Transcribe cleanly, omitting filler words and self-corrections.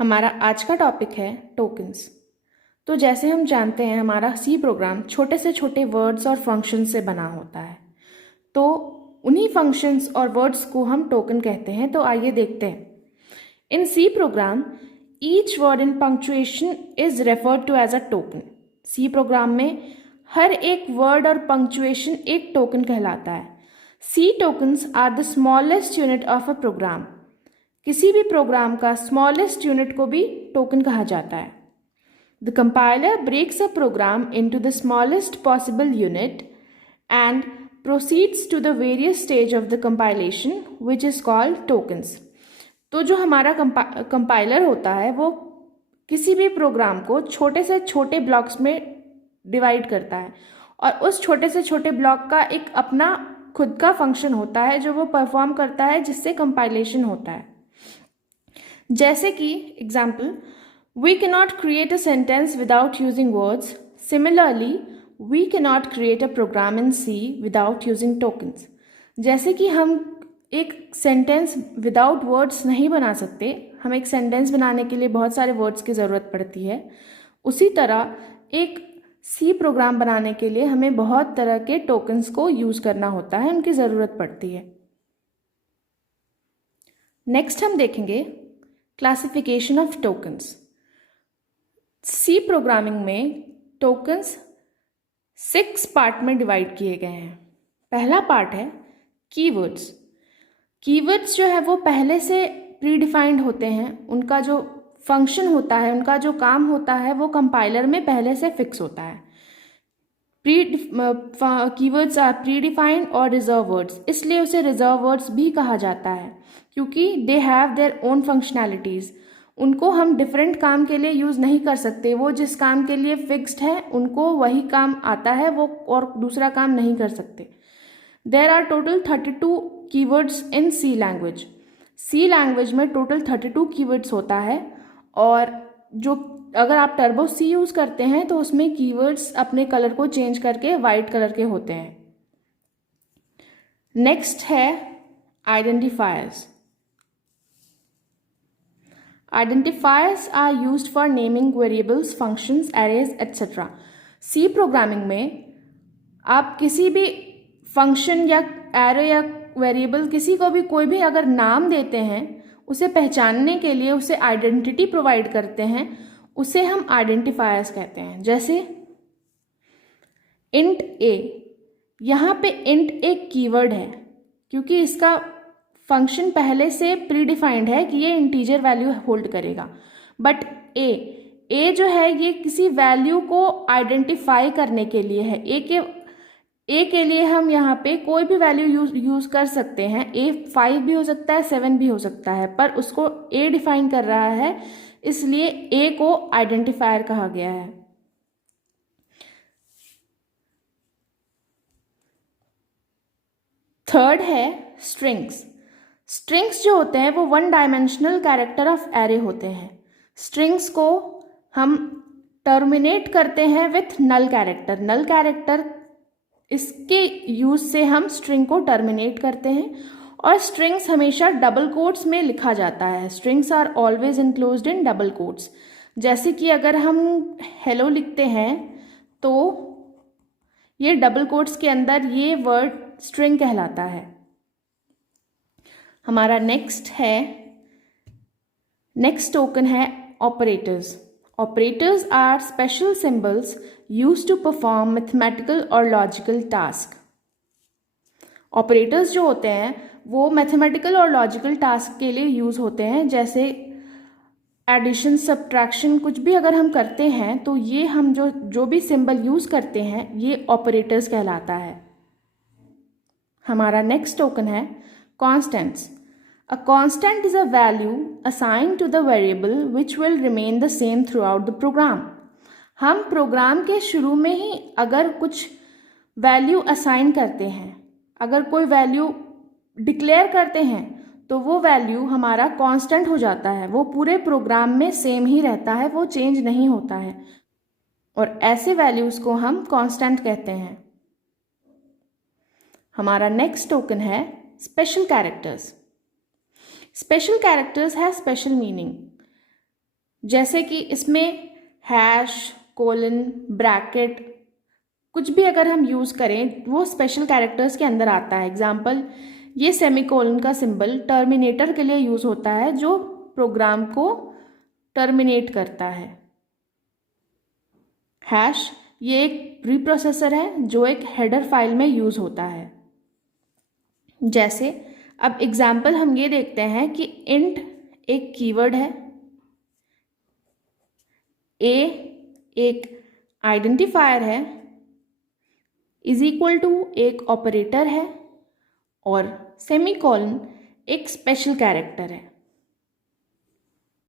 हमारा आज का टॉपिक है टोकन्स। तो जैसे हम जानते हैं हमारा सी प्रोग्राम छोटे से छोटे वर्ड्स और फंक्शंस से बना होता है। तो उन्हीं फंक्शंस और वर्ड्स को हम टोकन कहते हैं। तो आइए देखते हैं। In C program each word in punctuation is referred to as a token. C program में हर एक वर्ड और पंक्चुएशन एक टोकन कहलाता है। C tokens are the smallest unit of a program. किसी भी प्रोग्राम का स्मॉलेस्ट यूनिट को भी टोकन कहा जाता है। The compiler breaks a program into the smallest possible unit and proceeds to the various stage of the compilation which is called tokens. तो जो हमारा कंपाइलर होता है वो किसी भी प्रोग्राम को छोटे से छोटे ब्लॉक्स में डिवाइड करता है और उस छोटे से छोटे ब्लॉक का एक अपना खुद का फंक्शन होता है जो वो परफॉर्म करता है, जिससे कंपाइलेशन होता है। जैसे कि example, we cannot create a sentence without using words. Similarly we cannot create a program in C without using tokens. जैसे कि हम एक सेंटेंस विदाउट वर्ड्स नहीं बना सकते, हम एक सेंटेंस बनाने के लिए बहुत सारे वर्ड्स की ज़रूरत पड़ती है, उसी तरह एक सी प्रोग्राम बनाने के लिए हमें बहुत तरह के टोकन्स को यूज़ करना होता है, उनकी ज़रूरत पड़ती है। नेक्स्ट हम देखेंगे classification of tokens. C programming में टोकन्स 6 पार्ट में डिवाइड किए गए हैं। पहला पार्ट है कीवर्ड्स। कीवर्ड्स जो है वो पहले से प्री डिफाइंड होते हैं, उनका जो फंक्शन होता है, उनका जो काम होता है वो कंपाइलर में पहले से फिक्स होता है। कीवर्ड्स आर प्री डिफाइंड और रिजर्व वर्ड्स, इसलिए उसे रिजर्व वर्ड्स भी कहा जाता है क्योंकि they have their own functionalities. उनको हम डिफरेंट काम के लिए यूज़ नहीं कर सकते। वो जिस काम के लिए फिक्स्ड है उनको वही काम आता है, वो और दूसरा काम नहीं कर सकते। There are total 32 keywords in C language. C language में टोटल 32 कीवर्ड्स होता है और जो अगर आप टर्बो सी यूज़ करते हैं तो उसमें कीवर्ड्स अपने कलर को चेंज करके वाइट कलर के होते हैं। नेक्स्ट है identifiers. Identifiers are used for naming variables, functions, arrays, etc. C programming में आप किसी भी फंक्शन या एरे या वेरिएबल किसी को भी कोई भी अगर नाम देते हैं, उसे पहचानने के लिए उसे आइडेंटिटी प्रोवाइड करते हैं, उसे हम आइडेंटिफायर्स कहते हैं। जैसे इंट ए, यहाँ पे इंट एक कीवर्ड है क्योंकि इसका फंक्शन पहले से प्री डिफाइंड है कि ये इंटीजर वैल्यू होल्ड करेगा। बट ए जो है ये किसी वैल्यू को आइडेंटिफाई करने के लिए है। ए के लिए हम यहाँ पे कोई भी वैल्यू यूज़ कर सकते हैं। ए 5 भी हो सकता है, 7 भी हो सकता है, पर उसको ए डिफाइन कर रहा है, इसलिए ए को आइडेंटिफायर कहा गया है। थर्ड है स्ट्रिंग्स। स्ट्रिंग्स जो होते हैं वो 1 डायमेंशनल कैरेक्टर ऑफ एरे होते हैं। स्ट्रिंग्स को हम टर्मिनेट करते हैं with null character. Null character इसके यूज से हम स्ट्रिंग को टर्मिनेट करते हैं और स्ट्रिंग्स हमेशा डबल कोट्स में लिखा जाता है। Strings are always enclosed in double quotes. जैसे कि अगर हम हेलो लिखते हैं तो ये डबल कोट्स के अंदर ये वर्ड स्ट्रिंग कहलाता है। हमारा नेक्स्ट टोकन है operators. Operators are special symbols used to perform mathematical और लॉजिकल टास्क। ऑपरेटर्स जो होते हैं वो मैथमेटिकल और लॉजिकल टास्क के लिए यूज होते हैं। जैसे एडिशन, सब्ट्रैक्शन, कुछ भी अगर हम करते हैं तो ये हम जो भी सिंबल यूज करते हैं ये ऑपरेटर्स कहलाता है। हमारा नेक्स्ट टोकन है constants. A constant is a value assigned to the variable which will remain the same throughout the program. हम प्रोग्राम के शुरू में ही अगर कुछ वैल्यू असाइन करते हैं, अगर कोई वैल्यू डिक्लेयर करते हैं तो वो वैल्यू हमारा कांस्टेंट हो जाता है। वो पूरे प्रोग्राम में सेम ही रहता है, वो चेंज नहीं होता है और ऐसे वैल्यूज़ को हम कांस्टेंट कहते हैं। हमारा नेक्स्ट टोकन है special characters. Special characters have special meaning. जैसे कि इसमें हैश, कोलन, ब्रैकेट कुछ भी अगर हम यूज़ करें वो स्पेशल कैरेक्टर्स के अंदर आता है। एग्जाम्पल, ये सेमीकोलन का सिंबल टर्मिनेटर के लिए यूज़ होता है जो प्रोग्राम को टर्मिनेट करता है। हैश, ये एक प्रीप्रोसेसर है जो एक हेडर फाइल में यूज़ होता है। जैसे अब एग्जाम्पल हम ये देखते हैं कि इंट एक कीवर्ड है, ए एक आइडेंटिफायर है, इज इक्वल टू एक ऑपरेटर है और सेमीकोलन एक स्पेशल कैरेक्टर है।